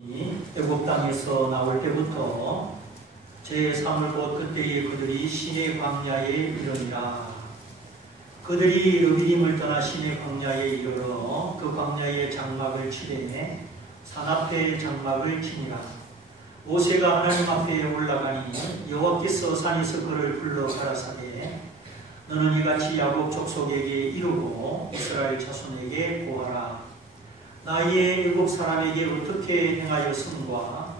애굽 땅에서 나올 때부터 제3을 곧 그때에 그들이 시내 광야에 이르니라. 그들이 르비딤을 떠나 시내 광야에 이르러 그 광야의 장막을 치되 산 앞에 장막을 치니라. 모세가 하나님 앞에 올라가니 여호와께서 산에서 그를 불러 가라사대 너는 이같이 야곱 족속에게 이르고 이스라엘 자손에게 고하라. 나의 일곱 사람에게 어떻게 행하였음과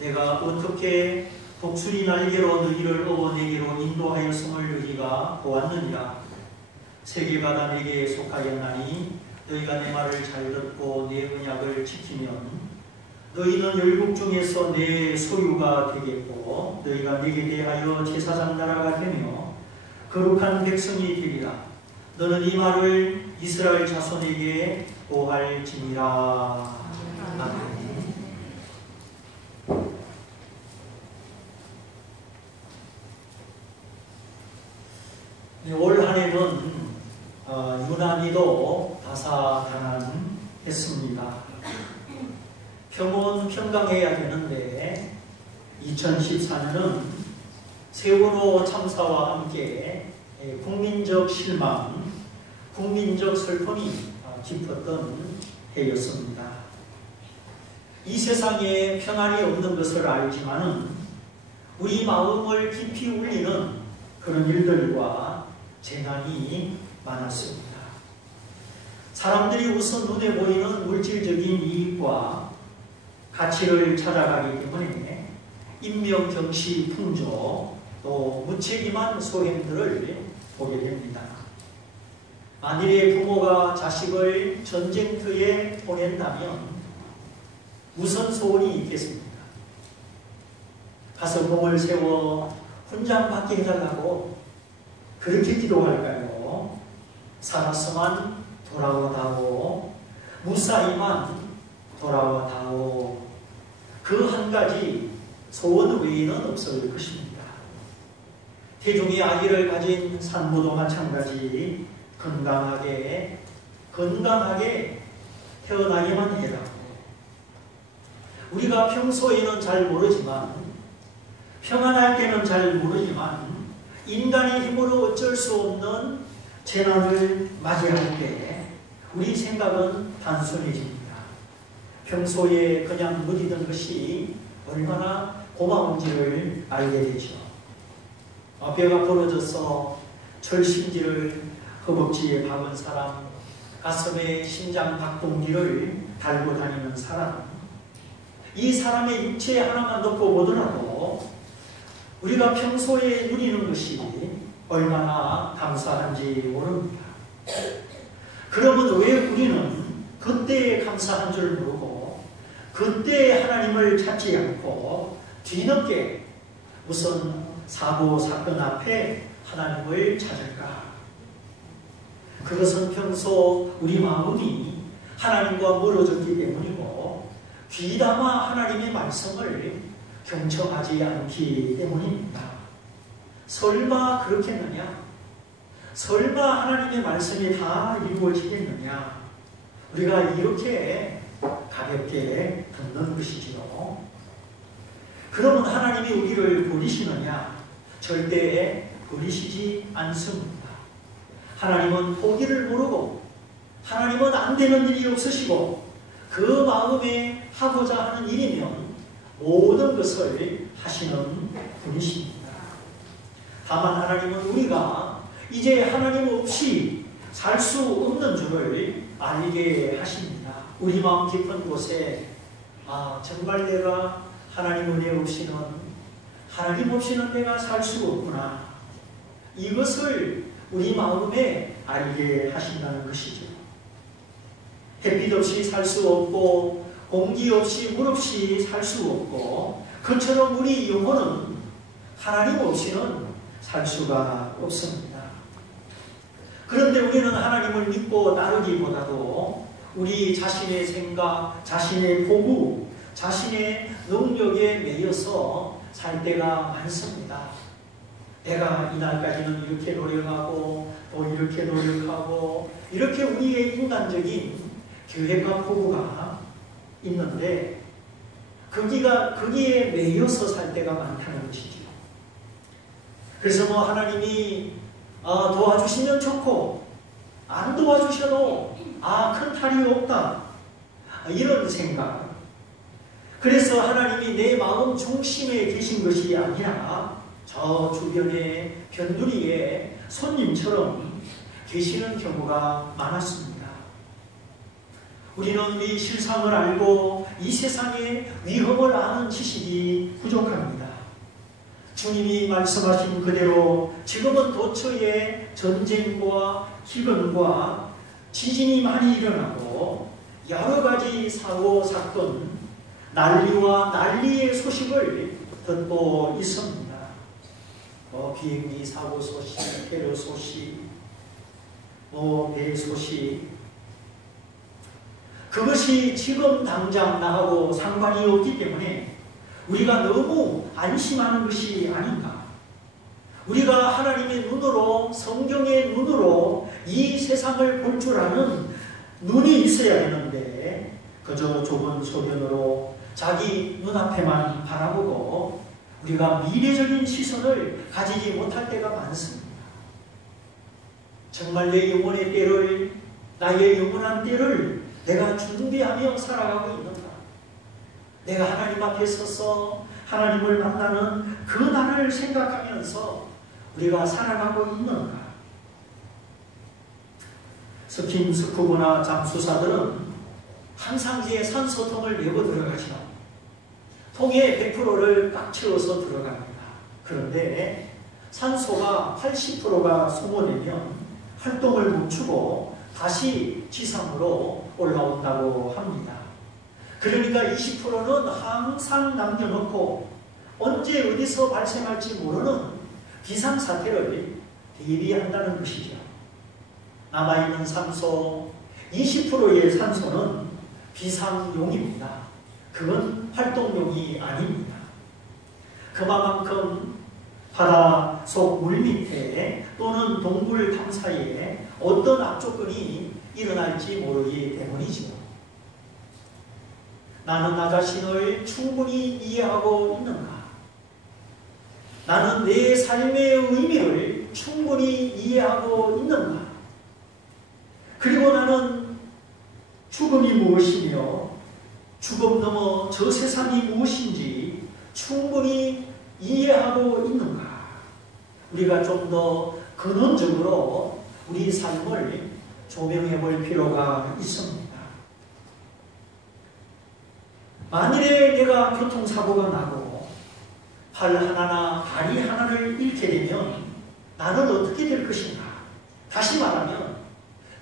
내가 어떻게 독수리 날개로 너희를 어어 내게로 인도하였음을 너희가 보았느니라. 세계가 다 내게 속하였나니 너희가 내 말을 잘 듣고 내 언약을 지키면 너희는 열국 중에서 내 소유가 되겠고 너희가 내게 대하여 제사장 나라가 되며 거룩한 백성이 되리라. 너는 이 말을 이스라엘 자손에게 고할지니라. 아멘. 올 한해는 유난히도 다사다난했습니다. 평온 평강해야 되는데 2014년은 세월호 참사와 함께 국민적 실망, 국민적 슬픔이 깊었던 해였습니다. 이 세상에 평안이 없는 것을 알지만은 우리 마음을 깊이 울리는 그런 일들과 재난이 많았습니다. 사람들이 우선 눈에 보이는 물질적인 이익과 가치를 찾아가기 때문에 인명, 경시, 풍조, 또 무책임한 소행들을 보게 됩니다. 만일에 부모가 자식을 전쟁터에 보낸다면 무슨 소원이 있겠습니까? 가서 몸을 세워 훈장받게 해달라고 그렇게 기도할까요? 살았으만 돌아오다오, 무사히만 돌아오다오. 그 한 가지 소원 외에는 없을 것입니다. 태중의 아기를 가진 산모도 마찬가지 건강하게 태어나기만 해라. 우리가 평소에는 잘 모르지만, 평안할 때는 잘 모르지만 인간의 힘으로 어쩔 수 없는 재난을 맞이할 때 우리 생각은 단순해집니다. 평소에 그냥 무디던 것이 얼마나 고마운지를 알게 되죠. 배가 부러져서 철심지를 허벅지에 박은 사람, 가슴에 심장 박동기를 달고 다니는 사람, 이 사람의 육체 하나만 놓고 보더라도 우리가 평소에 누리는 것이 얼마나 감사한지 모릅니다. 그러면 왜 우리는 그때에 감사한 줄 모르고 그때에 하나님을 찾지 않고 뒤늦게 무슨 사고 사건 앞에 하나님을 찾을까? 그것은 평소 우리 마음이 하나님과 멀어졌기 때문이고 귀담아 하나님의 말씀을 경청하지 않기 때문입니다. 설마 그렇겠느냐? 설마 하나님의 말씀이 다 이루어지겠느냐? 우리가 이렇게 가볍게 듣는 것이지요. 그러면 하나님이 우리를 버리시느냐? 절대 버리시지 않습니다. 하나님은 포기를 모르고 하나님은 안 되는 일이 없으시고 그 마음에 하고자 하는 일이면 모든 것을 하시는 분이십니다. 다만 하나님은 우리가 이제 하나님 없이 살 수 없는 줄을 알게 하십니다. 우리 마음 깊은 곳에 정말 내가 하나님 은혜 없이는 내가 살 수가 없구나. 이것을 우리 마음에 알게 하신다는 것이죠. 햇빛 없이 살 수 없고 공기 없이 물 없이 살 수 없고 그처럼 우리 영혼은 하나님 없이는 살 수가 없습니다. 그런데 우리는 하나님을 믿고 따르기보다도 우리 자신의 생각, 자신의 포부, 자신의 능력에 매여서 살 때가 많습니다. 내가 이날까지는 이렇게 노력하고 또 이렇게 노력하고 이렇게 우리의 인간적인 계획과 포부가 있는데 거기에 매여서 살 때가 많다는 것이죠. 그래서 하나님이 도와주시면 좋고 안 도와주셔도 큰 탈이 없다, 이런 생각. 그래서 하나님이 내 마음 중심에 계신 것이 아니라 저 주변의 변두리에 손님처럼 계시는 경우가 많았습니다. 우리는 이 실상을 알고 이 세상의 위험을 아는 지식이 부족합니다. 주님이 말씀하신 그대로 지금은 도처에 전쟁과 기근과 지진이 많이 일어나고 여러 가지 사고, 사건, 난리와 난리의 소식을 듣고 있습니다. 비행기 사고 소식, 테러 소식, 배 소식. 그것이 지금 당장 나하고 상관이 없기 때문에 우리가 너무 안심하는 것이 아닌가. 우리가 하나님의 눈으로, 성경의 눈으로 이 세상을 볼 줄 아는 눈이 있어야 되는데 그저 좁은 소견으로 자기 눈앞에만 바라보고 우리가 미래적인 시선을 가지지 못할 때가 많습니다. 정말 내 영혼의 때를, 나의 영원한 때를 내가 준비하며 살아가고 있는가? 내가 하나님 앞에 서서 하나님을 만나는 그 날을 생각하면서 우리가 살아가고 있는가? 스킨, 스쿠버나 잠수사들은 항상 이제 산소통을 메고 들어가죠. 통에 100%를 꽉 채워서 들어갑니다. 그런데 산소가 80%가 소모되면 활동을 멈추고 다시 지상으로 올라온다고 합니다. 그러니까 20%는 항상 남겨놓고 언제 어디서 발생할지 모르는 비상사태를 대비한다는 것이죠. 남아있는 산소 20%의 산소는 비상용입니다. 그건 활동용이 아닙니다. 그만큼 바다 속 물 밑에 또는 동굴 탐 사이에 어떤 악조건이 일어날지 모르기 때문이죠. 나는 나 자신을 충분히 이해하고 있는가? 나는 내 삶의 의미를 충분히 이해하고 있는가? 그리고 나는 죽음이 무엇이며 죽음 넘어 저 세상이 무엇인지 충분히 이해하고 있는가? 우리가 좀 더 근원적으로 우리 삶을 조명해 볼 필요가 있습니다. 만일에 내가 교통사고가 나고 팔 하나나 다리 하나를 잃게 되면 나는 어떻게 될 것인가? 다시 말하면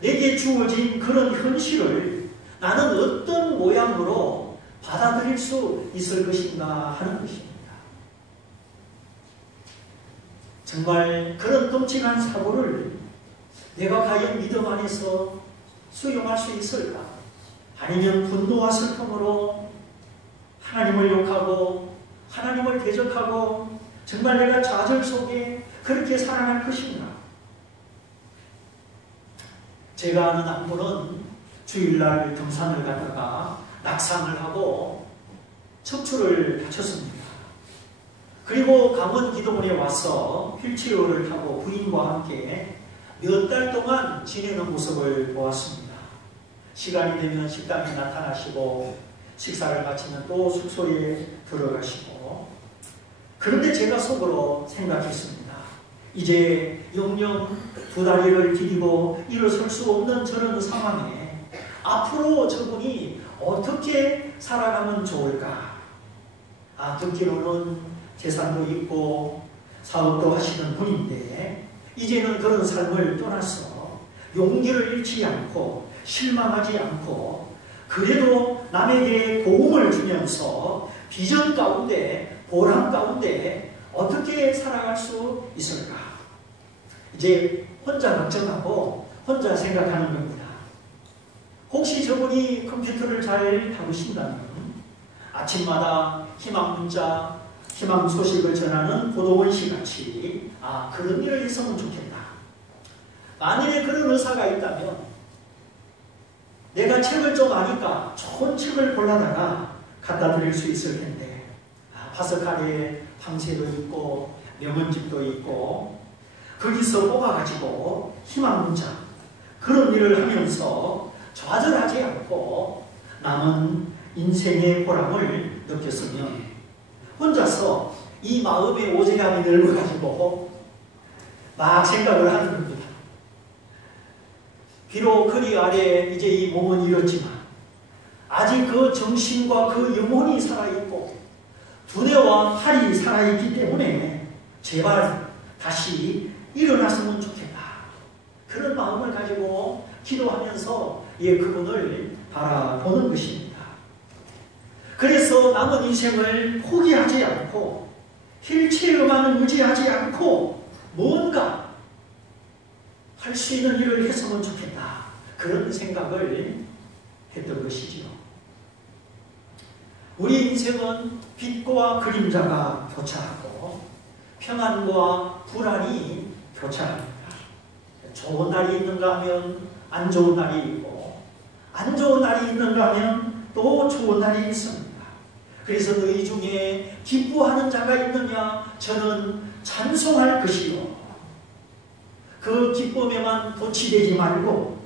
내게 주어진 그런 현실을 나는 어떤 모양으로 받아들일 수 있을 것인가 하는 것입니다. 정말 그런 끔찍한 사고를 내가 과연 믿음 안에서 수용할 수 있을까? 아니면 분노와 슬픔으로 하나님을 욕하고 하나님을 대적하고 정말 내가 좌절 속에 그렇게 살아갈 것인가? 제가 아는 한 분은 주일날 등산을 가다가 낙상을 하고 척추를 다쳤습니다. 그리고 강원 기도원에 와서 휠체어를 타고 부인과 함께 몇 달 동안 지내는 모습을 보았습니다. 시간이 되면 식당에 나타나시고 식사를 마치면 또 숙소에 들어가시고. 그런데 제가 속으로 생각했습니다. 이제 영영 두 다리를 디디고 일어설 수 없는 저런 상황에 앞으로 저분이 어떻게 살아가면 좋을까? 듣기로는 재산도 있고 사업도 하시는 분인데 이제는 그런 삶을 떠나서 용기를 잃지 않고 실망하지 않고 그래도 남에게 도움을 주면서 비전 가운데 보람 가운데 어떻게 살아갈 수 있을까? 이제 혼자 걱정하고 혼자 생각하는 겁니다. 혹시 저분이 컴퓨터를 잘 다루신다면 아침마다 희망 문자, 희망 소식을 전하는 고도원 씨 같이 그런 일을 했으면 좋겠다. 만일에 그런 의사가 있다면 내가 책을 좀 아니까 좋은 책을 골라다가 갖다 드릴 수 있을 텐데 파스칼에 방새도 있고 명언집도 있고 거기서 뽑아가지고 희망문자 그런 일을 하면서 좌절하지 않고 남은 인생의 보람을 느꼈으면 혼자서 이 마음의 오지랖이 넓어가지고 막 생각을 하는 겁니다. 비록 거리 아래 이제 이 몸은 이렇지만 아직 그 정신과 그 영혼이 살아있고 두뇌와 팔이 살아있기 때문에 제발 다시 일어났으면 좋겠다. 그런 마음을 가지고 기도하면서 그분을 바라보는 것입니다. 그래서 남은 인생을 포기하지 않고 일체음만을 의지하지 않고 뭔가 할 수 있는 일을 했으면 좋겠다. 그런 생각을 했던 것이지요. 우리 인생은 빛과 그림자가 교차하고 평안과 불안이 교차합니다. 좋은 날이 있는가 하면 안 좋은 날이 있고 안 좋은 날이 있는가 하면 또 좋은 날이 있습니다. 그래서 너희 중에 기뻐하는 자가 있느냐? 저는 찬송할 것이요. 그 기쁨에만 도취되지 말고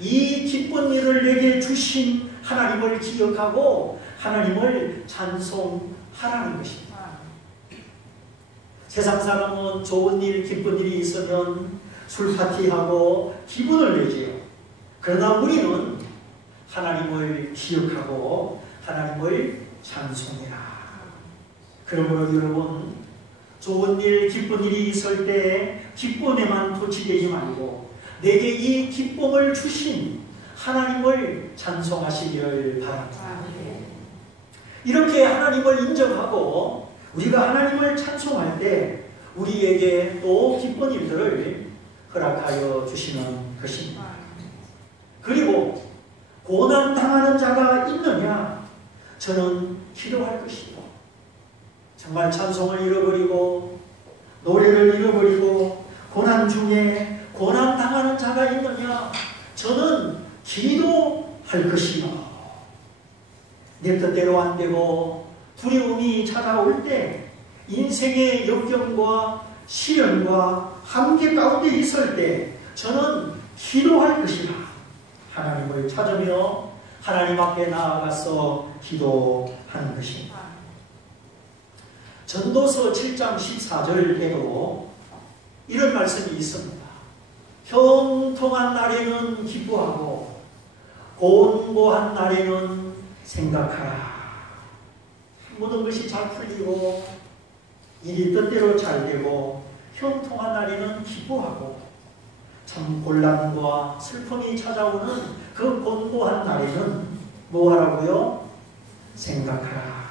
이 기쁜 일을 내게 주신 하나님을 기억하고 하나님을 찬송하라는 것입니다. 세상 사람은 좋은 일, 기쁜 일이 있으면 술 파티하고 기분을 내지요. 그러나 우리는 하나님을 기억하고 하나님을 찬송해라. 그러므로 여러분 좋은 일, 기쁜 일이 있을 때 기쁨에만 도취되지 말고 내게 이 기쁨을 주신 하나님을 찬송하시기를 바랍니다. 이렇게 하나님을 인정하고 우리가 하나님을 찬송할 때 우리에게 또 기쁜 일들을 허락하여 주시는 것입니다. 그리고 고난당하는 자가 있느냐? 저는 기도할 것이요. 정말 찬송을 잃어버리고 노래를 잃어버리고 고난 중에 고난당하는 자가 있느냐? 저는 기도할 것이요. 내 뜻대로 안 되고 두려움이 찾아올 때 인생의 역경과 시련과 한계 가운데 있을 때 저는 기도할 것이라. 하나님을 찾으며 하나님 앞에 나아가서 기도하는 것입니다. 전도서 7장 14절에도 이런 말씀이 있습니다. 형통한 날에는 기뻐하고 곤고한 날에는 생각하라. 모든 것이 잘 풀리고 일이 뜻대로 잘 되고 형통한 날에는 기뻐하고 참 곤란과 슬픔이 찾아오는 그 곤고한 날에는 뭐하라고요? 생각하라.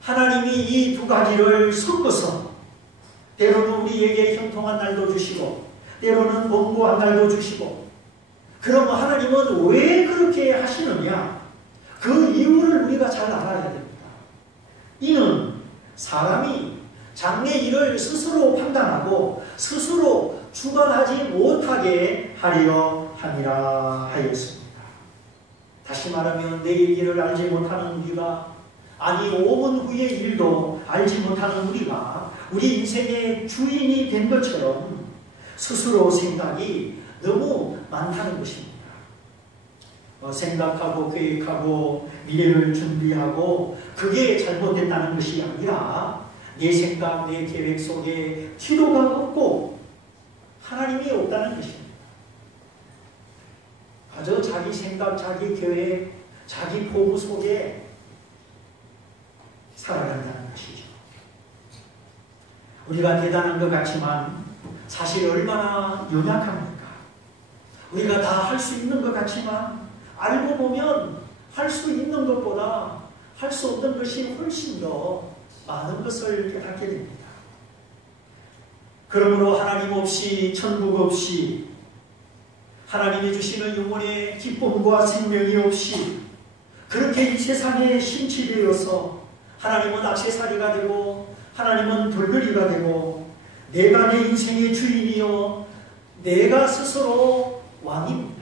하나님이 이 두 가지를 섞어서 때로는 우리에게 형통한 날도 주시고 때로는 곤고한 날도 주시고 그러면 하나님은 왜 그렇게 하시느냐? 그 이유를 우리가 잘 알아야 됩니다. 이는 사람이 장래 일을 스스로 판단하고 스스로 주관하지 못하게 하려 함이라 하였습니다. 다시 말하면 내일 일을 알지 못하는 우리가 아니 5분 후의 일도 알지 못하는 우리가 우리 인생의 주인이 된 것처럼 스스로 생각이 너무 많다는 것입니다. 생각하고 계획하고 미래를 준비하고 그게 잘못됐다는 것이 아니라 내 생각, 내 계획 속에 기도가 없고 하나님이 없다는 것입니다. 그저 자기 생각, 자기 계획, 자기 포부 속에 살아간다는 것이죠. 우리가 대단한 것 같지만 사실 얼마나 연약합니까? 우리가 다 할 수 있는 것 같지만 알고 보면 할 수 있는 것보다 할 수 없는 것이 훨씬 더 많은 것을 깨닫게 됩니다. 그러므로 하나님 없이 천국 없이 하나님이 주시는 영혼의 기쁨과 생명이 없이 그렇게 이 세상에 심취되어서 하나님은 액세서리가 되고 하나님은 돌돌이가 되고 내가 내 인생의 주인이요 내가 스스로 왕입니다.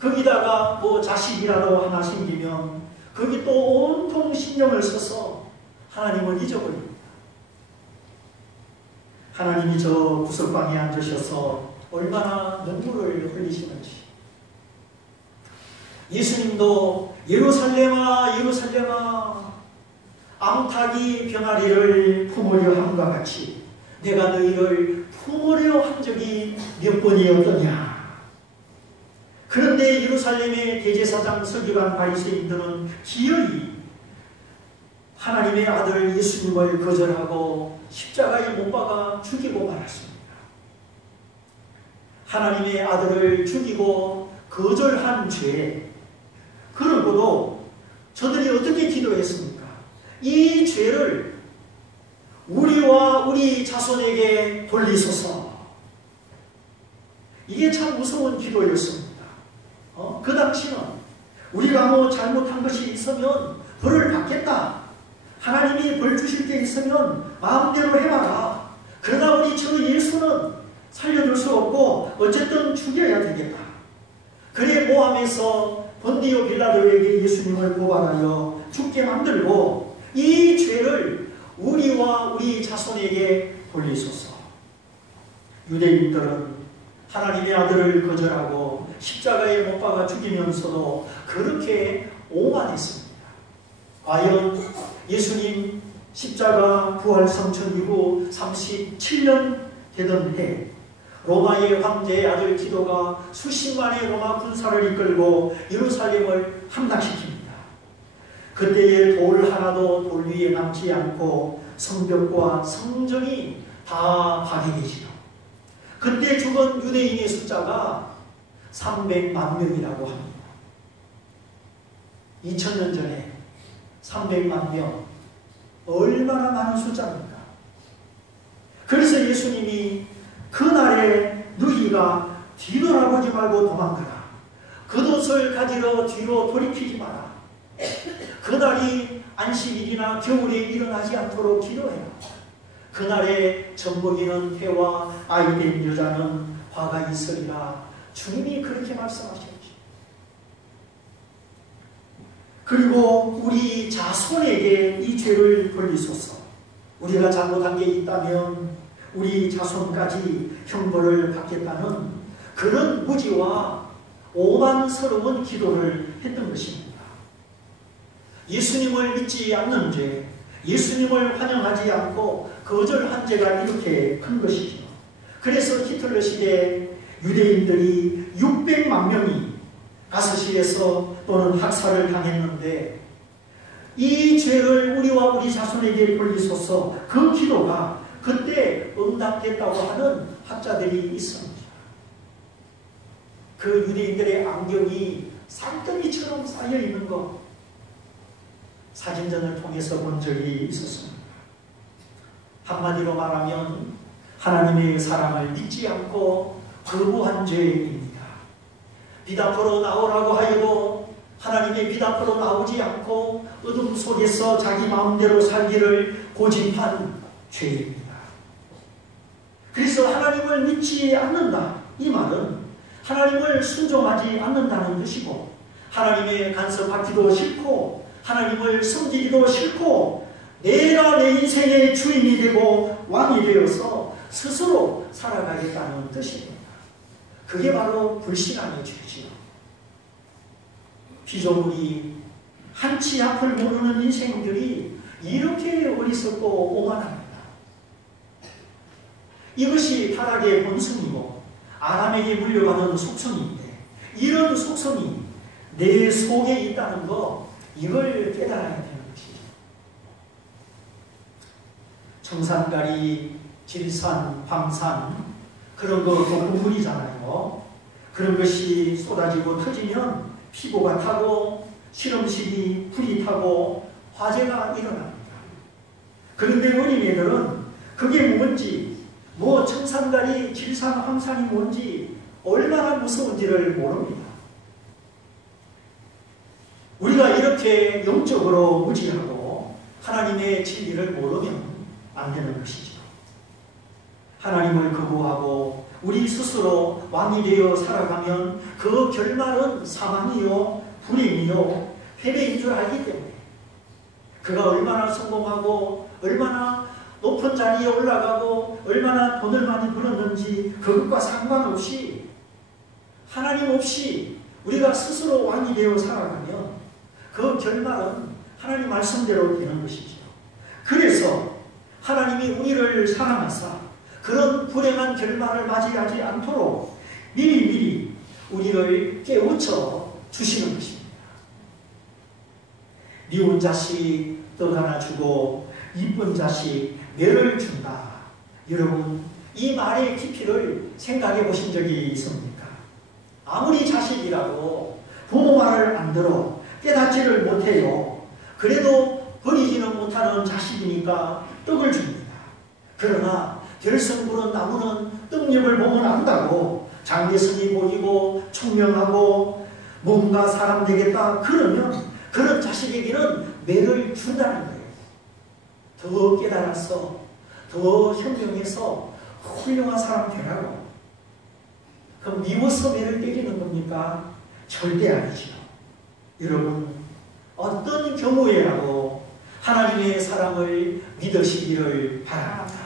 거기다가 뭐 자식이라도 하나 생기면 거기 또 온통 신경을 써서 하나님을 잊어버립니다. 하나님이 저 구석방에 앉으셔서 얼마나 눈물을 흘리시는지. 예수님도 예루살렘아 예루살렘아 암탉이 병아리를 품으려 함과 같이 내가 너희를 품으려 한 적이 몇 번이었더냐. 그런데 예루살렘의 대제사장 서기관 바리새인들은 기어이 하나님의 아들 예수님을 거절하고 십자가에 못 박아 죽이고 말았습니다. 하나님의 아들을 죽이고 거절한 죄, 그러고도 저들이 어떻게 기도했습니까? 이 죄를 우리와 우리 자손에게 돌리소서. 이게 참 무서운 기도였습니다. 그 당시는 우리가 뭐 잘못한 것이 있으면 벌을 받겠다. 하나님이 벌 주실 게 있으면 마음대로 해봐라. 그러나 우리 저 예수는 살려줄 수 없고 어쨌든 죽여야 되겠다. 그래 모함에서 본디오 빌라도에게 예수님을 고발하여 죽게 만들고 이 죄를 우리와 우리 자손에게 돌리소서. 유대인들은 하나님의 아들을 거절하고 십자가에 못 박아 죽이면서도 그렇게 오만했습니다. 과연 예수님 십자가 부활 성천 이후 37년 되던 해 로마의 황제의 아들 기도가 수십만의 로마 군사를 이끌고 예루살렘을 함락시킵니다. 그때의 돌 하나도 돌 위에 남지 않고 성벽과 성전이 다 파괴되지요. 그때 죽은 유대인의 숫자가 300만 명이라고 합니다. 2000년 전에 300만 명, 얼마나 많은 숫자입니까? 그래서 예수님이 그날에 너희가 뒤돌아보지 말고 도망가라. 겉옷을 가지러 뒤로 돌이키지 마라. 그날이 안식일이나 겨울에 일어나지 않도록 기도해라. 그날에 젖먹이는 해와 아이된 여자는 화가 있으리라. 주님이 그렇게 말씀하셨죠. 그리고 우리 자손에게 이 죄를 돌리소서. 우리가 잘못한 게 있다면 우리 자손까지 형벌을 받겠다는 그런 무지와 오만스러운 기도를 했던 것입니다. 예수님을 믿지 않는 죄, 예수님을 환영하지 않고 거절한 죄가 이렇게 큰 것이죠. 그래서 히틀러 시대에 유대인들이 600만 명이 가스실에서 또는 학살을 당했는데 이 죄를 우리와 우리 자손에게 돌리소서. 그 기도가 그때 응답됐다고 하는 학자들이 있습니다. 그 유대인들의 안경이 산더미처럼 쌓여있는 것 사진전을 통해서 본 적이 있었습니다. 한마디로 말하면 하나님의 사랑을 믿지 않고 거부한 죄입니다. 빛 앞으로 나오라고 하여도 하나님의 빛 앞으로 나오지 않고 어둠 속에서 자기 마음대로 살기를 고집한 죄입니다. 그래서 하나님을 믿지 않는다. 이 말은 하나님을 순종하지 않는다는 것이고 하나님의 간섭받기도 싫고 하나님을 섬기기도 싫고 내가 내 인생의 주인이 되고 왕이 되어서 스스로 살아가겠다는 뜻입니다. 그게 바로 불신앙의 죄지요. 피조물이 한치 앞을 모르는 인생들이 이렇게 어리석고 오만합니다. 이것이 타락의 본성이고 아담에게 물려받은 속성인데 이런 속성이 내 속에 있다는 거 이걸 깨달아야 되는 것이죠. 청산가리, 질산, 황산 그런 거 독극물이잖아요. 그런 것이 쏟아지고 터지면 피부가 타고 실험실이 불이 타고 화재가 일어납니다. 그런데 어린애들은 그게 뭔지 뭐 청산가리, 질산, 황산이 뭔지 얼마나 무서운지를 모릅니다. 우리가 이렇게 영적으로 무지하고 하나님의 진리를 모르면 안 되는 것이죠. 하나님을 거부하고 우리 스스로 왕이 되어 살아가면 그 결말은 사망이요, 불임이요, 패배인 줄 알기 때문에 그가 얼마나 성공하고 얼마나 높은 자리에 올라가고 얼마나 돈을 많이 벌었는지 그것과 상관없이 하나님 없이 우리가 스스로 왕이 되어 살아가면 그 결말은 하나님 말씀대로 되는 것이죠. 그래서 하나님이 우리를 사랑하사 그런 불행한 결말을 맞이하지 않도록 미리미리 우리를 깨우쳐 주시는 것입니다. 미운 자식 떡 하나 주고 이쁜 자식 매를 준다. 여러분, 이 말의 깊이를 생각해 보신 적이 있습니까? 아무리 자식이라도 부모 말을 안 들어 깨닫지를 못해요. 그래도 버리지는 못하는 자식이니까 떡을 줍니다. 그러나 결성부른 나무는 떡잎을 보면 안다고 장대성이 보이고 총명하고 뭔가 사람 되겠다 그러면 그런 자식에게는 매를 준다는 거예요. 더 깨달아서 더 현명해서 훌륭한 사람 되라고. 그럼 미워서 매를 때리는 겁니까? 절대 아니죠. 여러분, 어떤 경우에라도 하나님의 사랑을 믿으시기를 바랍니다.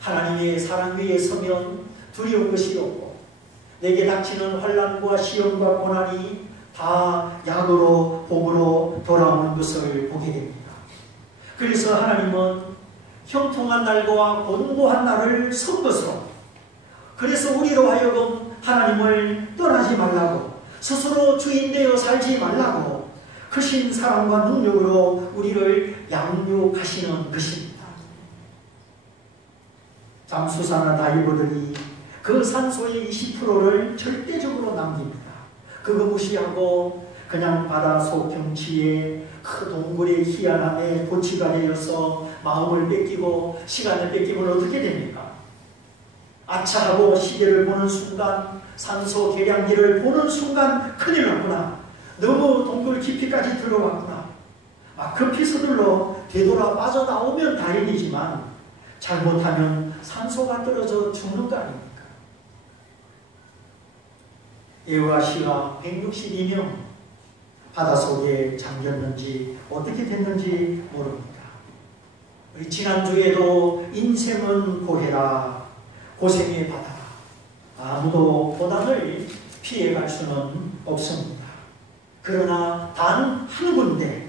하나님의 사랑 위에 서면 두려운 것이 없고 내게 닥치는 환난과 시험과 고난이 다 약으로 복으로 돌아오는 것을 보게 됩니다. 그래서 하나님은 형통한 날과 곤고한 날을 선 것으로, 그래서 우리로 하여금 하나님을 떠나지 말라고, 스스로 주인되어 살지 말라고 크신 사랑과 능력으로 우리를 양육하시는 것입니다. 잠수사나 다이버들이 그 산소의 20%를 절대적으로 남깁니다. 그거 무시하고 그냥 바다 속 경치에 그 동굴의 희한함에 도취가 되어서 마음을 뺏기고 시간을 뺏기면 어떻게 됩니까? 아차하고 시계를 보는 순간, 산소 계량기를 보는 순간 큰일 났구나. 너무 동굴 깊이까지 들어왔구나. 급히 서둘러 되돌아 빠져나오면 다행이지만 잘못하면 산소가 떨어져 죽는 거 아닙니까? 에우와 씨가 162명 바닷속에 잠겼는지 어떻게 됐는지 모릅니다. 우리 지난주에도 인생은 고해라, 고생의 바다라. 아무도 고난을 피해갈 수는 없습니다. 그러나 단 한 군데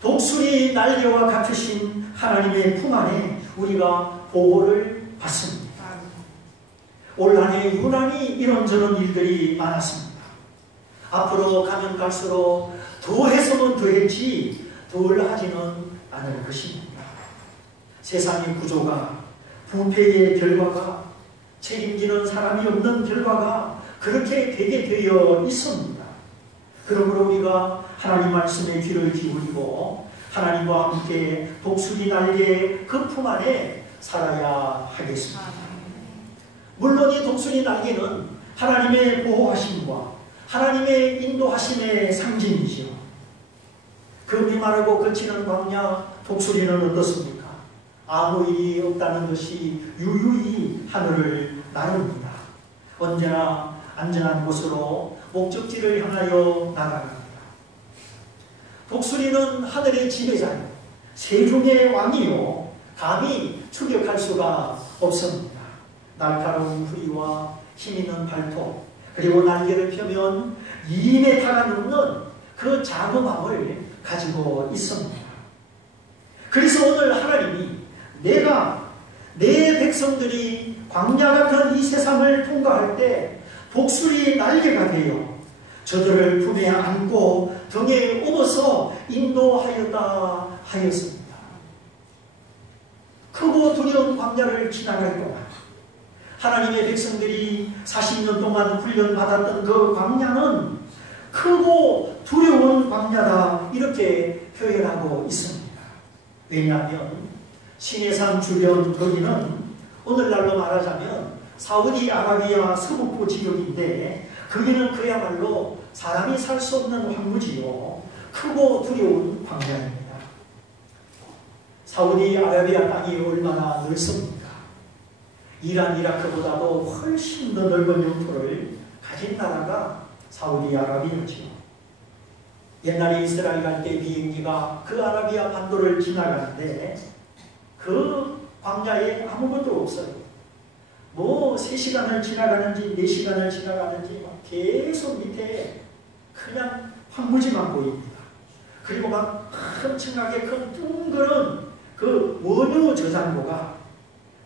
독수리 날개와 같으신 하나님의 품 안에 우리가 보호를 받습니다. 올 한해 유난히 이런저런 일들이 많았습니다. 앞으로 가면 갈수록 더해서는 더했지 덜 하지는 않을 것입니다. 세상의 구조가, 부패의 결과가, 책임지는 사람이 없는 결과가 그렇게 되게 되어 있습니다. 그러므로 우리가 하나님 말씀에 귀를 기울이고 하나님과 함께 독수리 날개 그 품 안에 살아야 하겠습니다. 물론 이 독수리 날개는 하나님의 보호하심과 하나님의 인도하심의 상징이지요. 그 메마르고 거치는 광야, 독수리는 어떻습니까? 아무 일이 없다는 것이 유유히 하늘을 나릅니다. 언제나 안전한 곳으로 목적지를 향하여 나아갑니다. 독수리는 하늘의 지배자요, 세종의 왕이요, 감히 추격할 수가 없습니다. 날카로운 부리와 힘있는 발톱, 그리고 날개를 펴면 2m가 넘는 그 자그마함을 가지고 있습니다. 그래서 오늘 하나님이 내가 내 백성들이 광야 같은 이 세상을 통과할 때 독수리 날개가 되어 저들을 품에 안고 등에 업어서 인도하였다 하였습니다. 크고 두려운 광야를 지나갈 동안 하나님의 백성들이 40년 동안 훈련받았던 그 광야는 크고 두려운 광야다, 이렇게 표현하고 있습니다. 왜냐하면 시내산 주변 거기는 오늘날로 말하자면 사우디아라비아 서북부 지역인데 거기는 그야말로 사람이 살 수 없는 황무지요, 크고 두려운 광야입니다. 사우디아라비아 땅이 얼마나 넓습니까? 이란, 이라크보다도 훨씬 더 넓은 영토를 가진 나라가 사우디아라비아죠. 옛날에 이스라엘 갈 때 비행기가 그 아라비아 반도를 지나가는데 그 광야에 아무것도 없어요. 뭐 3시간을 지나가는지 4시간을 지나가는지 막 계속 밑에 그냥 황무지만 보입니다. 그리고 막 엄청나게 큰 둥그런 그 원유 저장고가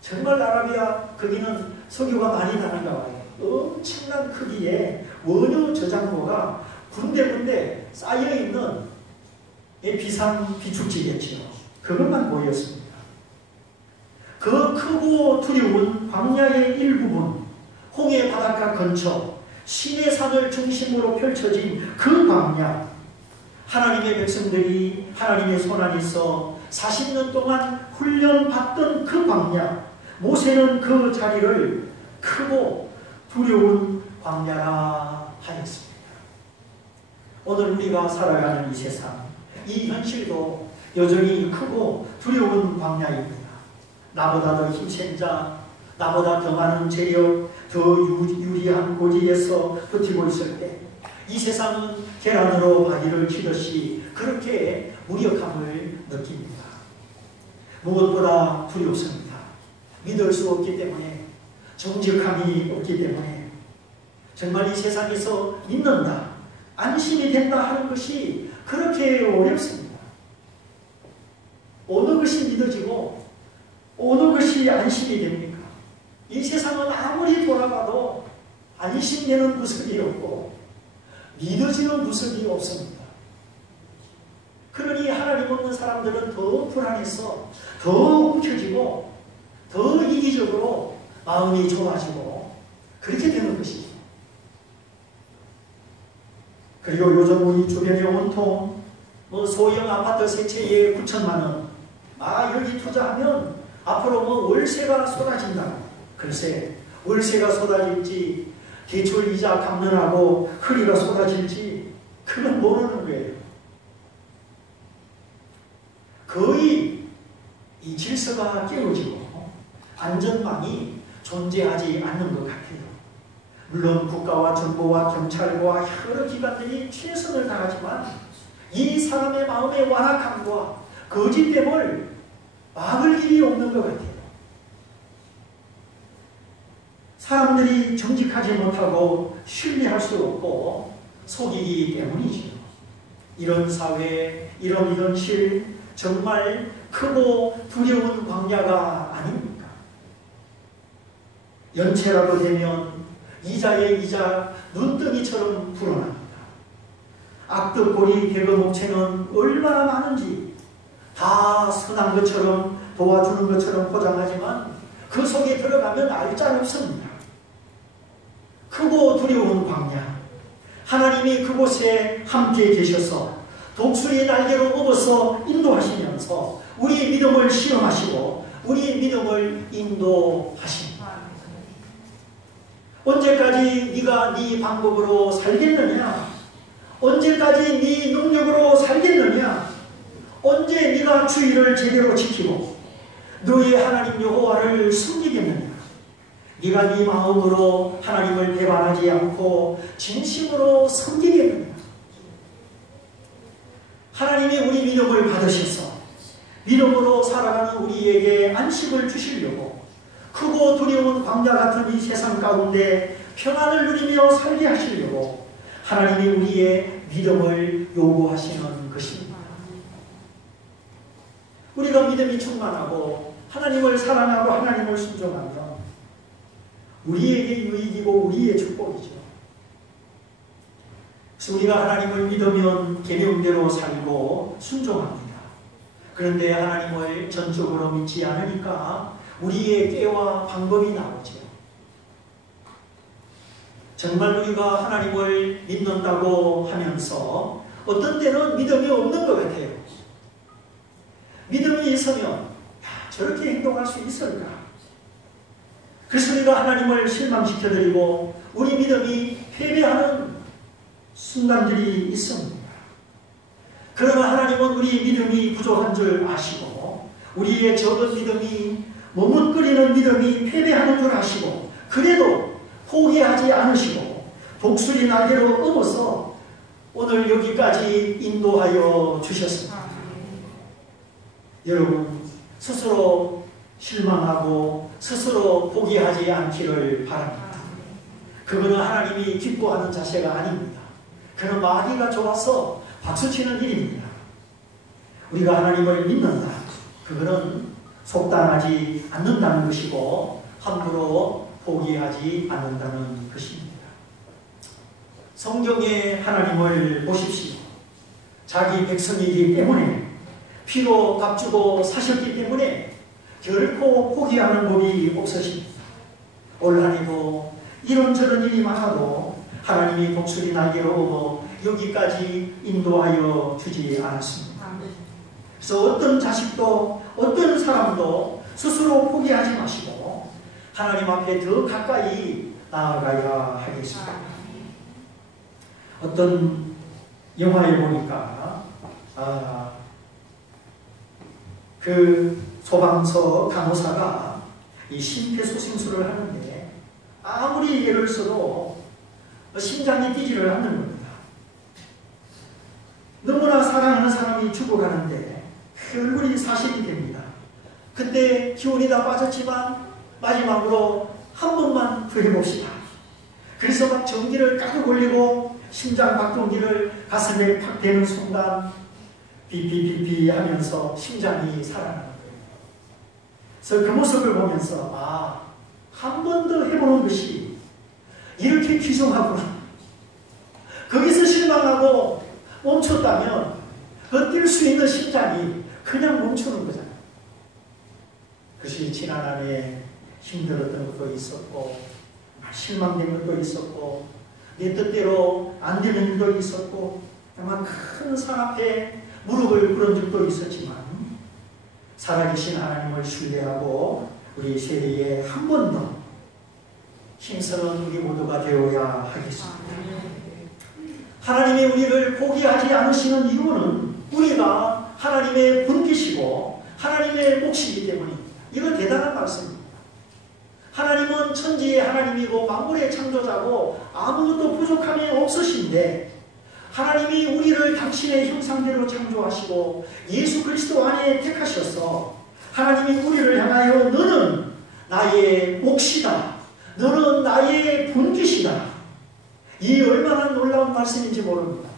정말 아라비아 거기는 석유가 많이 나는가 봐요. 엄청난 크기의 원유 저장고가 군데군데 쌓여있는 비상 비축지겠죠. 그것만 보였습니다. 그 크고 두려운 광야의 일부분, 홍해 바닷가 근처 시내산을 중심으로 펼쳐진 그 광야, 하나님의 백성들이 하나님의 손안에서 40년 동안 훈련받던 그 광야, 모세는 그 자리를 크고 두려운 광야라 하였습니다. 오늘 우리가 살아가는 이 세상, 이 현실도 여전히 크고 두려운 광야입니다. 나보다 더 힘센 자, 나보다 더 많은 재력, 더 유리한 고지에서 버티고 있을 때 이 세상은 계란으로 바위를 치듯이 그렇게 무력함을 느낍니다. 무엇보다 두렵습니다. 믿을 수 없기 때문에, 정직함이 없기 때문에, 정말 이 세상에서 믿는다, 안심이 된다 하는 것이 그렇게 어렵습니다. 어느 것이 믿어지고 어느 것이 안심이 됩니까? 이 세상은 아무리 돌아가도 안심되는 구석이 없고 믿어지는 구석이 없습니다. 그러니 하나님 없는 사람들은 더 불안해서 더 움켜쥐고 더 이기적으로 마음이 좁아지고 그렇게 되는 것이죠. 그리고 요즘 우리 주변에 온통 소형 아파트 세 채에 9천만 원, 여기 투자하면 앞으로 월세가 쏟아진다. 글쎄, 월세가 쏟아질지 대출 이자 감면하고 허리가 쏟아질지 그건 모르는 거예요. 거의 이 질서가 깨어지고 안전망이 존재하지 않는 것 같아요. 물론 국가와 정부와 경찰과 여러 기관들이 최선을 다하지만 이 사람의 마음의 완악함과 거짓됨을 막을 길이 없는 것 같아요. 사람들이 정직하지 못하고 신뢰할 수 없고 속이기 때문이죠. 이런 사회, 이런 현실, 정말 크고 두려운 광야가 아닙니까? 연체라도 되면 이자의 이자 눈덩이처럼 불어납니다. 악덕고리 대금업체는 얼마나 많은지 다 선한 것처럼 도와주는 것처럼 포장하지만 그 속에 들어가면 알짤 없습니다. 크고 두려운 광야, 하나님이 그곳에 함께 계셔서 독수리 날개로 업어서 인도하시면서 우리의 믿음을 시험하시고 우리의 믿음을 인도하십니다. 언제까지 네가 네 방법으로 살겠느냐? 언제까지 네 능력으로 살겠느냐? 언제 네가 주의를 제대로 지키고 너의 하나님 여호와를 숨기겠느냐? 네가 네 마음으로 하나님을 배반하지 않고 진심으로 섬기겠느냐? 하나님이 우리 믿음을 받으셔서 믿음으로 살아가는 우리에게 안식을 주시려고 크고 두려운 광야 같은 이 세상 가운데 평안을 누리며 살게 하시려고 하나님이 우리의 믿음을 요구하시는 것입니다. 우리가 믿음이 충만하고 하나님을 사랑하고 하나님을 순종하면 우리에게 유익이고 우리의 축복이죠. 그래서 우리가 하나님을 믿으면 계명대로 살고 순종합니다. 그런데 하나님을 전적으로 믿지 않으니까 우리의 꾀와 방법이 나오죠. 정말 우리가 하나님을 믿는다고 하면서 어떤 때는 믿음이 없는 것 같아요. 믿음이 있으면 저렇게 행동할 수 있을까? 그래서 우리가 하나님을 실망시켜드리고 우리 믿음이 패배하는 순간들이 있습니다. 그러나 하나님은 우리 믿음이 부족한 줄 아시고 우리의 적은 믿음이 머뭇거리는 믿음이 패배하는 줄 아시고 그래도 포기하지 않으시고 독수리 날개로 업어서 오늘 여기까지 인도하여 주셨습니다. 여러분 스스로 실망하고 스스로 포기하지 않기를 바랍니다. 그거는 하나님이 기뻐하는 자세가 아닙니다. 그는 마귀가 좋아서 박수치는 일입니다. 우리가 하나님을 믿는다. 그거는 속단하지 않는다는 것이고 함부로 포기하지 않는다는 것입니다. 성경에 하나님을 보십시오. 자기 백성이기 때문에 피로 값주고 사셨기 때문에 결코 포기하는 법이 없으십니다. 올 한해도 이런저런 일이 많아도 하나님이 독수리 날개로 업어 여기까지 인도하여 주지 않았습니다. 그래서 어떤 자식도 어떤 사람도 스스로 포기하지 마시고 하나님 앞에 더 가까이 나아가야 하겠습니다. 어떤 영화에 보니까 그 소방서 간호사가 이 심폐소생술을 하는데 아무리 애를 써도 심장이 뛰지를 않는 겁니다. 너무나 사랑하는 사람이 죽어가는데 얼굴이 사실이 됩니다. 그때 기운이 다 빠졌지만 마지막으로 한 번만 더 해봅시다. 그래서 막 전기를 깍 올리고 심장 박동기를 가슴에 팍 대는 순간 비비비비 하면서 심장이 살아나는 거예요. 그래서 그 모습을 보면서 한 번 더 해보는 것이 이렇게 귀중하구나. 거기서 실망하고 멈췄다면 그 뛸 수 있는 심장이 그냥 멈추는 거잖아요. 그것이 지난 한 해 힘들었던 것도 있었고 실망된 것도 있었고 내 뜻대로 안 되는 일도 있었고 정말 큰 산 앞에 무릎을 꿇은 적도 있었지만 살아계신 하나님을 신뢰하고 우리 세대에 한 번 더 힘쓰는 우리 모두가 되어야 하겠습니다. 하나님이 우리를 포기하지 않으시는 이유는 우리가 하나님의 분기시고 하나님의 몫이기 때문입니다. 이거 대단한 말씀입니다. 하나님은 천지의 하나님이고 만물의 창조자고 아무것도 부족함이 없으신데 하나님이 우리를 당신의 형상대로 창조하시고 예수 그리스도 안에 택하셔서 하나님이 우리를 향하여 너는 나의 몫이다. 너는 나의 분깃이다. 이 얼마나 놀라운 말씀인지 모릅니다.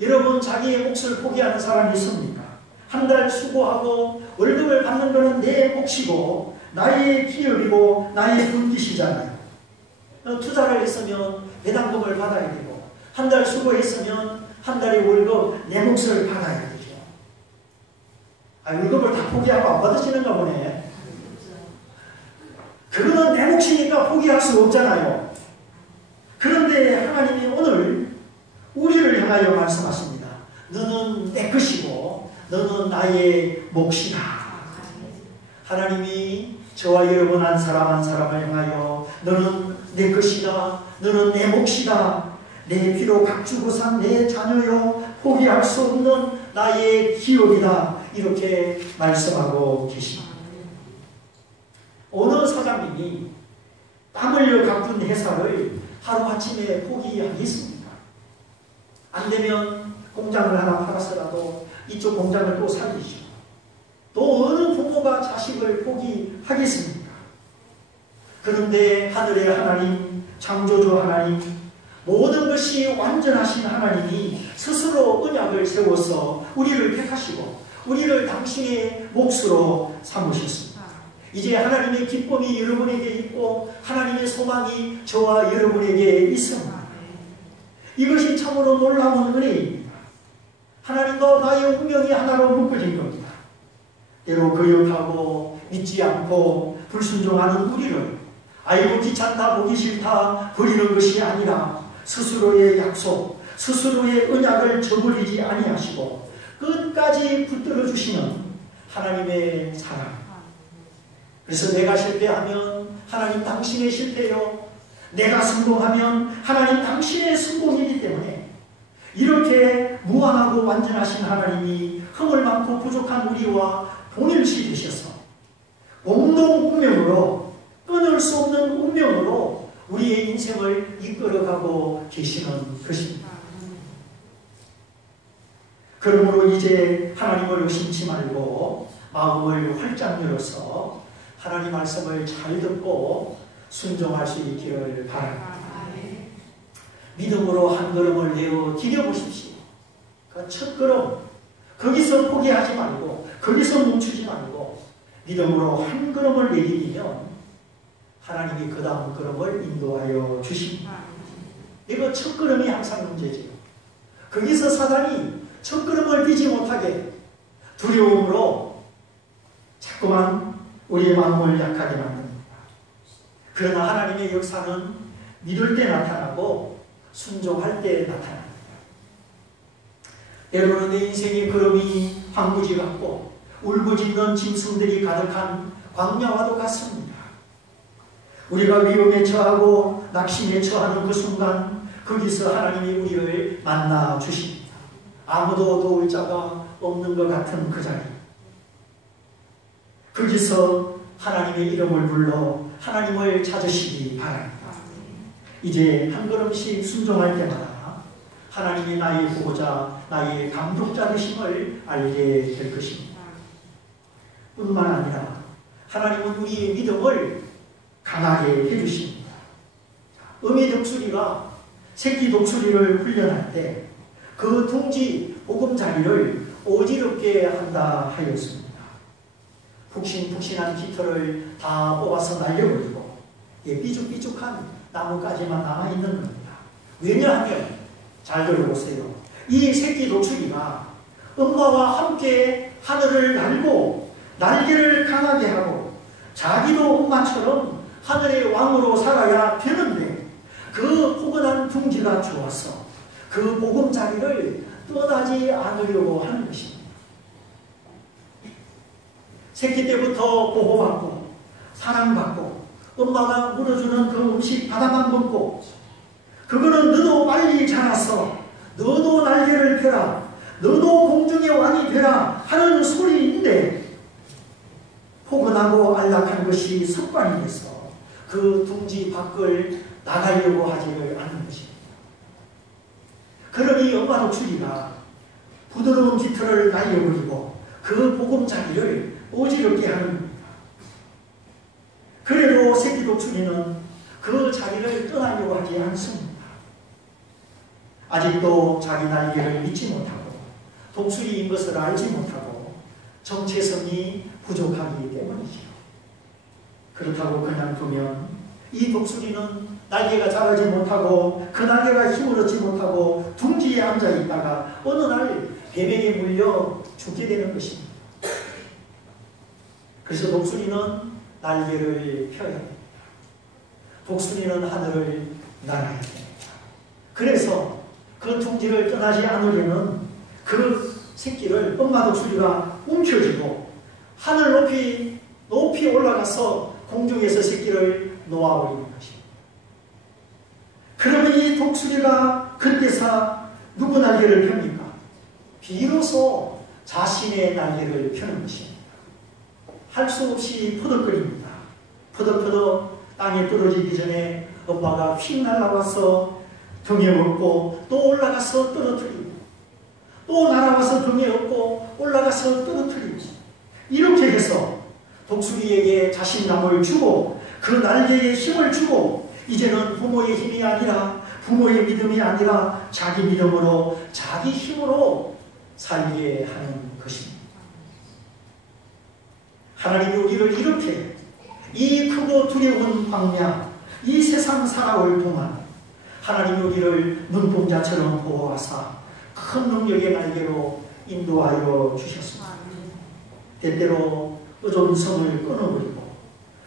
여러분 자기의 몫을 포기하는 사람이 있습니까? 한 달 수고하고 월급을 받는 것은 내 몫이고 나의 기업이고 나의 분깃이잖아요. 투자를 했으면 배당금을 받아야 되고 한 달 수고했으면 한 달의 월급 내 몫을 받아야 되죠. 월급을 다 포기하고 안 받으시는가 보네. 그거는 내 몫이니까 포기할 수 없잖아요. 그런데 하나님이 오늘 우리를 향하여 말씀하십니다. 너는 내 것이고 너는 나의 몫이다. 하나님이 저와 여러분 한 사람 한 사람을 향하여 너는 내 것이다. 너는 내 몫이다. 내 피로 값주고 산 내 자녀요. 포기할 수 없는 나의 기업이다. 이렇게 말씀하고 계십니다. 어느 사장님이 땀 흘려 가꾼 회사를 하루아침에 포기하겠습니까? 안 되면 공장을 하나 팔아서라도 이쪽 공장을 또 살리죠. 또 어느 부모가 자식을 포기하겠습니까? 그런데 하늘의 하나님, 창조주 하나님, 모든 것이 완전하신 하나님이 스스로 언약을 세워서 우리를 택하시고 우리를 당신의 몫으로 삼으셨습니다. 이제 하나님의 기쁨이 여러분에게 있고 하나님의 소망이 저와 여러분에게 있습니다. 이것이 참으로 놀라운 은혜입니다. 하나님과 나의 운명이 하나로 묶어진 겁니다. 때로 거역하고 믿지 않고 불순종하는 우리를 아이고 귀찮다 보기 싫다 버리는 것이 아니라 스스로의 약속, 스스로의 언약을 저버리지 아니하시고 끝까지 붙들어 주시는 하나님의 사랑. 그래서 내가 실패하면 하나님 당신의 실패요. 내가 성공하면 하나님 당신의 성공이기 때문에 이렇게 무한하고 완전하신 하나님이 허물 많고 부족한 우리와 동일시 되셔서 공동 운명으로, 끊을 수 없는 운명으로 우리의 인생을 이끌어가고 계시는 것입니다. 그러므로 이제 하나님을 의심치 말고 마음을 활짝 열어서 하나님 말씀을 잘 듣고 순종할 수 있기를 바랍니다. 믿음으로 한 걸음을 내어 디뎌보십시오. 그 첫 걸음, 거기서 포기하지 말고, 거기서 멈추지 말고 믿음으로 한 걸음을 내디디면 하나님이 그 다음 걸음을 인도하여 주십니다. 이거 첫 걸음이 항상 문제죠. 거기서 사단이 첫 걸음을 뛰지 못하게 두려움으로 자꾸만 우리의 마음을 약하게 만듭니다. 그러나 하나님의 역사는 믿을 때 나타나고 순종할 때 나타납니다. 때로는 내 인생의 걸음이 황무지 같고 울부짖는 짐승들이 가득한 광야와도 같습니다. 우리가 위험에 처하고 낙심에 처하는 그 순간 거기서 하나님이 우리를 만나 주십니다. 아무도 도울 자가 없는 것 같은 그 자리, 거기서 하나님의 이름을 불러 하나님을 찾으시기 바랍니다. 이제 한 걸음씩 순종할 때마다 하나님이 나의 보호자, 나의 감독자 되심을 알게 될 것입니다. 뿐만 아니라 하나님은 우리의 믿음을 강하게 해주십니다. 어미 독수리가 새끼 독수리를 훈련할 때 그 둥지 보금자리를 어지럽게 한다 하였습니다. 푹신푹신한 깃털을 다 뽑아서 날려버리고 삐죽삐죽한 나뭇가지만 남아있는 겁니다. 왜냐하면 잘 들어보세요. 이 새끼 독수리가 엄마와 함께 하늘을 날고 날개를 강하게 하고 자기도 엄마처럼 하늘의 왕으로 살아야 되는데 그 포근한 둥지가 좋아서 그 보금자리를 떠나지 않으려고 하는 것입니다. 새끼 때부터 보호받고 사랑받고 엄마가 물어주는 그 음식 바다만 먹고 그거는 너도 빨리 자라서 너도 날개를 펴라, 너도 공중의 왕이 되라 하는 소리인데 포근하고 안락한 것이 습관이 돼서 그 둥지 밖을 나가려고 하지를 않는 것입니다. 그러니 엄마 독수리가 부드러운 깃털을 날려버리고 그 보금자리를 어지럽게 하는 겁니다. 그래도 새끼 독수리는 그 자리를 떠나려고 하지 않습니다. 아직도 자기 날개를 믿지 못하고 독수리인 것을 알지 못하고 정체성이 부족하기 때문이죠. 그렇다고 그냥 두면 이 독수리는 날개가 자라지 못하고 그 날개가 힘을 얻지 못하고 둥지에 앉아있다가 어느 날 뱀에게 물려 죽게 되는 것입니다. 그래서 독수리는 날개를 펴야 됩니다. 독수리는 하늘을 날아야 됩니다. 그래서 그 둥지를 떠나지 않으려는 그 새끼를 엄마 독수리가 움켜쥐고 하늘 높이 올라가서 공중에서 새끼를 놓아버리는 것입니다. 그러면 이 독수리가 그때서 누구 날개를 펴니까? 비로소 자신의 날개를 펴는 것입니다. 할 수 없이 퍼덕거립니다. 퍼덕퍼덕 땅에 떨어지기 전에 엄마가 휙 날아와서 등에 업고 또 올라가서 떨어뜨리고 또 날아와서 등에 업고 올라가서 떨어뜨리고 이렇게 해서 독수리에게 자신감을 주고 그 날개에 힘을 주고 이제는 부모의 힘이 아니라 부모의 믿음이 아니라 자기 믿음으로 자기 힘으로 살게 하는 것입니다. 하나님이 우리를 이렇게 이 크고 두려운 광야, 이 세상 살아올 동안 하나님이 우리를 눈동자처럼 보호하사 큰 능력의 날개로 인도하여 주셨습니다. 때때로 의존성을 끊어버리고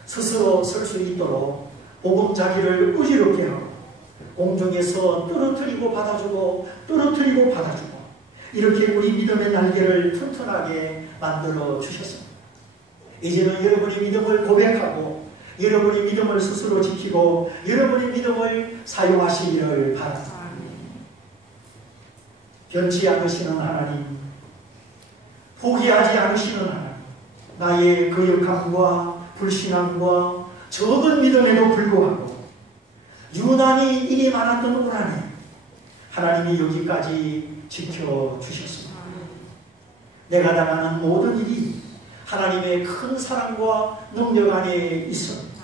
스스로 설 수 있도록 보금자리를 어지럽게 하고 공중에서 떨어뜨리고 받아주고 떨어뜨리고 받아주고 이렇게 우리 믿음의 날개를 튼튼하게 만들어 주셨습니다. 이제는 여러분의 믿음을 고백하고 여러분의 믿음을 스스로 지키고 여러분의 믿음을 사용하시기를 바랍니다. 변치 않으시는 하나님, 포기하지 않으시는 하나님, 나의 거역함과 불신앙과 적은 믿음에도 불구하고 유난히 일이 많았던 올 한해 하나님이 여기까지 지켜주셨습니다. 내가 당하는 모든 일이 하나님의 큰 사랑과 능력 안에 있습니다.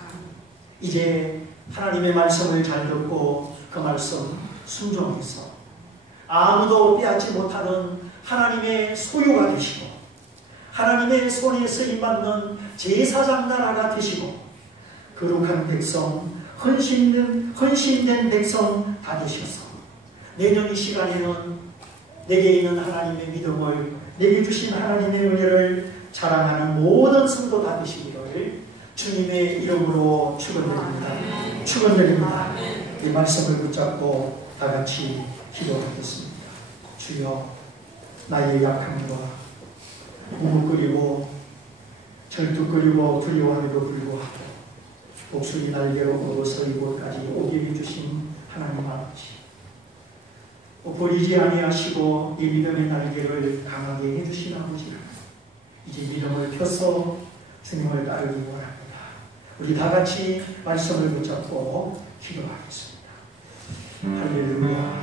이제 하나님의 말씀을 잘 듣고 그 말씀 순종해서 아무도 빼앗지 못하는 하나님의 소유가 되시고 하나님의 손에 쓰임받는 제사장 나라가 되시고 거룩한 백성, 헌신된 백성 다 되셔서 내년 이 시간에는 내게 있는 하나님의 믿음을, 내게 주신 하나님의 은혜를 자랑하는 모든 성도 다 되시기를 주님의 이름으로 축원드립니다. 축원드립니다. 이 말씀을 붙잡고 다 같이 기도하겠습니다. 주여, 나의 약함과 무뭇거리고 절뚝거리고 두려워함에도 불구하고 목소리 날개로 얻어서 이곳까지 오게 해주신 하나님 아버지, 버리지 아니하시고 이 믿음의 날개를 강하게 해주신 아버지를 이제 믿음을 펴서 주님을 따르기 원합니다. 우리 다 같이 말씀을 붙잡고 기도하겠습니다. 할렐루야.